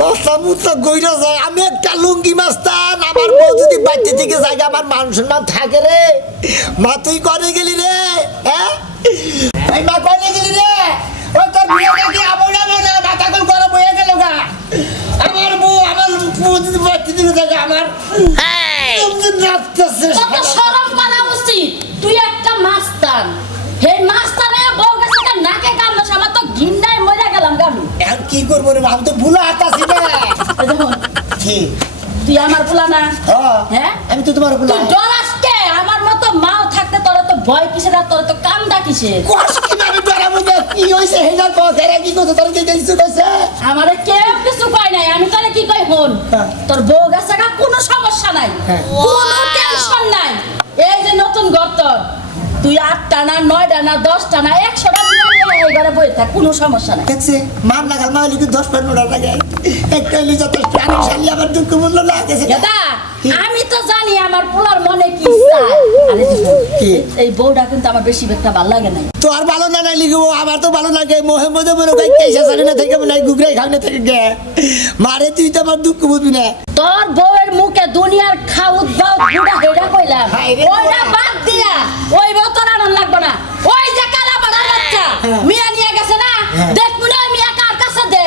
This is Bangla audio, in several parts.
মাথা মুথা গইরা যায় আমি একটা লুঙ্গি মাস্তান আমার বউ যদি বাড়িতে থেকে জায়গা আমার মান সম্মান থাকে রে মা তুই করে গেলি রে হ্যাঁ এই মা করে গেলি রে ওই তোর বিয়ে দেখি আমল আমল মাথা কল করে বয়ে গেল গা আমার বউ যদি বাড়িতে থেকে জায়গা আমার নাচতেছে কত শরম করা উচিত তুই একটা মাস্তান হে মাস্তানে বউ গেছে নাকে কামড় আমার তো ঘিন্নায় মরে গেলাম গামি এখন কি করবো রে আমি তো ভুলা হাতাছি না কি তুই আমার পোলা না হ্যাঁ আমি তো তোমার ভুলা তুই ডরাস কে আমার মতো মাও থাকতে তোর তো ভয় কিসের আর তোর তো কামডা কিসের কোশ কি আমি ডরাবো না কি হইছে হেজার পথেরে কি করতে তোর কি কিছু কইছে আমারে কেউ কিছু কয় নাই আমি তোরে কি কই হন তোর বউ গেছে গা কোনো সমস্যা নাই কোনো টেনশন নাই এই যে নতুন ঘর তোর তুই 8টা না 9টা না 10টা না 100টা এই ঘরে বই থাক কোনো সমস্যা নাই দেখছে মান লাগাল মালিক 10-15 টাকা একটা হইলে যথেষ্ট আমি শালি আমার দুঃখ মূল্য লাগেছে দাদা আমি তো জানি আমার পোলার মনে কি চায় আরে কি এই বউটা কিন্তু আমার বেশি একটা ভালো লাগে নাই তো আর ভালো না নাই লিখবো আমার তো ভালো লাগে মোহাম্মদ বড় কই কেসা জানি না থেকে বলে গুগরাই খাওনে থেকে গে মারে তুই তো আমার দুঃখ বুঝবি না তোর বউয়ের মুখে দুনিয়ার খাউত বাউ বুড়া হেডা কইলাম ওইটা বাদ দিয়া ওই বউ তোর আনন্দ লাগবে না ওই যে কালা পাড়ার বাচ্চা মিয়া নিয়ে গেছে না দেখ মনে হয় মিয়া কার কাছে দে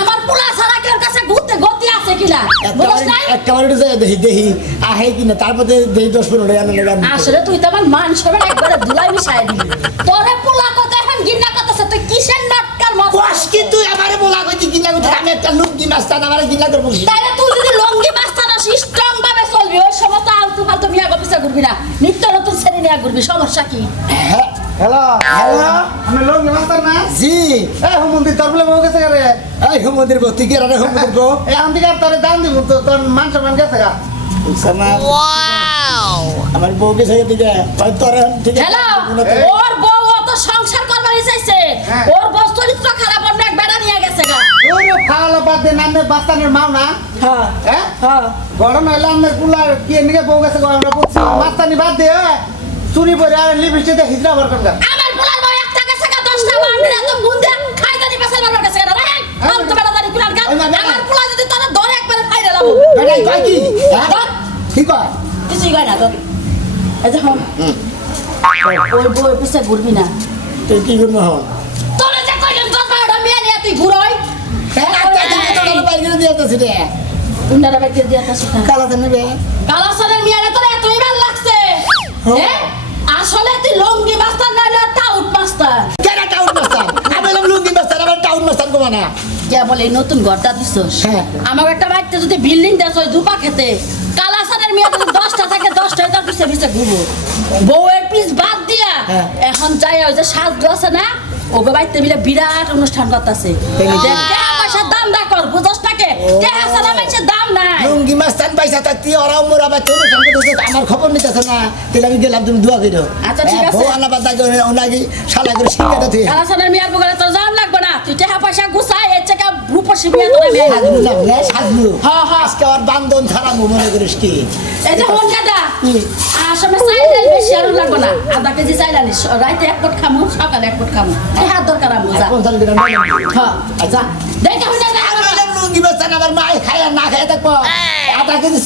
আমার পোলা ছাড়া কেউ কাছে ঘুরতে গতি আছে কিনা বুঝছ নাই একেবারে দেখি আহে কিনা তারপরে দেই 10-15 টাকা আনন্দ আসলে তুই তো আমার মান সবার একবারে ধুলাই মিশাই দিবি তোরে পোলা কত এখন গিন্না কতছে তুই কিসের নাটকার মত কোশ কি তুই আমারে বলা কইতি কিনা কইতি আমি একটা লুঙ্গি মাস্তান আমারে গিলা করব তাইলে তুই যদি লঙ্গি মাস্তানা সিস্টেম ভাবে চলবি ওই সময় তো আলতু ফালতু মিয়া গপিসা ঘুরবি না নিত্য নতুন শ্রেণী নিয়ে ঘুরবি সমস্যা কি হ্যালো হ্যালো আমি লোক মাস্টার না জি এই হুমন্দি তোর বলে বউ গেছে রে এই হুমদের গো তুই কি রে হুমদের গো এই আন্দিকার তোরে দান দিব তো তোর মান সম্মান গেছে গা আমার বউকে সাথে দিকে তোর ঠিক হ্যালো ওর বউ অত সংসার করবার চাইছে ওর বউ চরিত্র খারাপ অন্য এক বেড়া নিয়ে গেছে গা ওরে ফালা বাদ দে নামে বাস্তানের মাও না হ্যাঁ হ্যাঁ হ্যাঁ গরম হইলে আমাদের পুলার কি নিকে বউ গেছে আমরা বলছি মাস্তানি বাদ দে চুরি করে আর লিপস্টিক হিজরা বার কর আমার পোলার বউ একটা গেছে গা 10টা বান্ডিরা তো বুন্দা খাই জানি পাশে মারবার গেছে গা রাই ফালতু বেড়া জানি কুলার গা আমার পোলা যদি তোর ধরে একবারে ফাইরে লাবো বেটাই কই কি কি কয় কিছুই কয় না তো এই যখন ওই বউয়ের পিছে ঘুরবি না তুই কি করবো হন তোর যে কইলাম 10-12টা মেয়ে নিয়ে তুই ঘুরোই উন্ডারা বাইকে দিয়া তা সেটা কালাতে নেবে কালাসানের মিয়ারে তোর এতই ভাল লাগছে হ্যাঁ আসলে তুই লঙ্গি মাস্টার না না টাউট মাস্টার কেন টাউন মাস্টার আমি বললাম লুঙ্গি মাস্টার আবার টাউন মাস্টার কো না কে বলে এই নতুন ঘরটা দিছস হ্যাঁ। আমার একটা বাড়িতে যদি বিল্ডিং দেছ ওই দুপা খেতে কালাসানের মিয়া যদি 10টা থাকে 10টাই তার পিছে পিছে ঘুরবো বউয়ের পিছ বাদ দিয়া হ্যাঁ। এখন যাই ওই যে সাজ আছে না ওকে বাড়িতে মিলে বিরাট অনুষ্ঠান করতেছে দেখ পয়সার দাম দা কর বুঝছ টাকে টাকা ছাড়া মানুষের দাম নাই লুঙ্গি মাস্তান পয়সা থাকতি ওরা মোরা বা তোর সঙ্গে আমার খবর নিতেছে না তাহলে আমি গেলাম তুমি দোয়া করো আচ্ছা, ঠিক আছে। বউ আলাদা দাগে ওনাকে শালা করে শিখাতে তুই কালাসানের মিয়ার বগলে তোর জান লাগবে না তুই টাকা পয়সা গুছাই এর থেকে রূপসী বিয়া তোরা মেয়ে সাজলু না না সাজলু হ্যাঁ, হ্যাঁ। আজকে আর বান্ধন ছাড়া মনে করিস কি এই যে হন দাদা আসলে চাইলে বেশি আর লাগবে না আধা কেজি চাইলে আনিস রাইতে 1 পট খামু সকালে 1 পট খামু এই হাত দরকার আমু যা 50 গ্রাম হ্যাঁ যা দেখে হন দাদা লুঙ্গি মাস্তান আমার মা খায় না খায় থাকবো আধা কেজি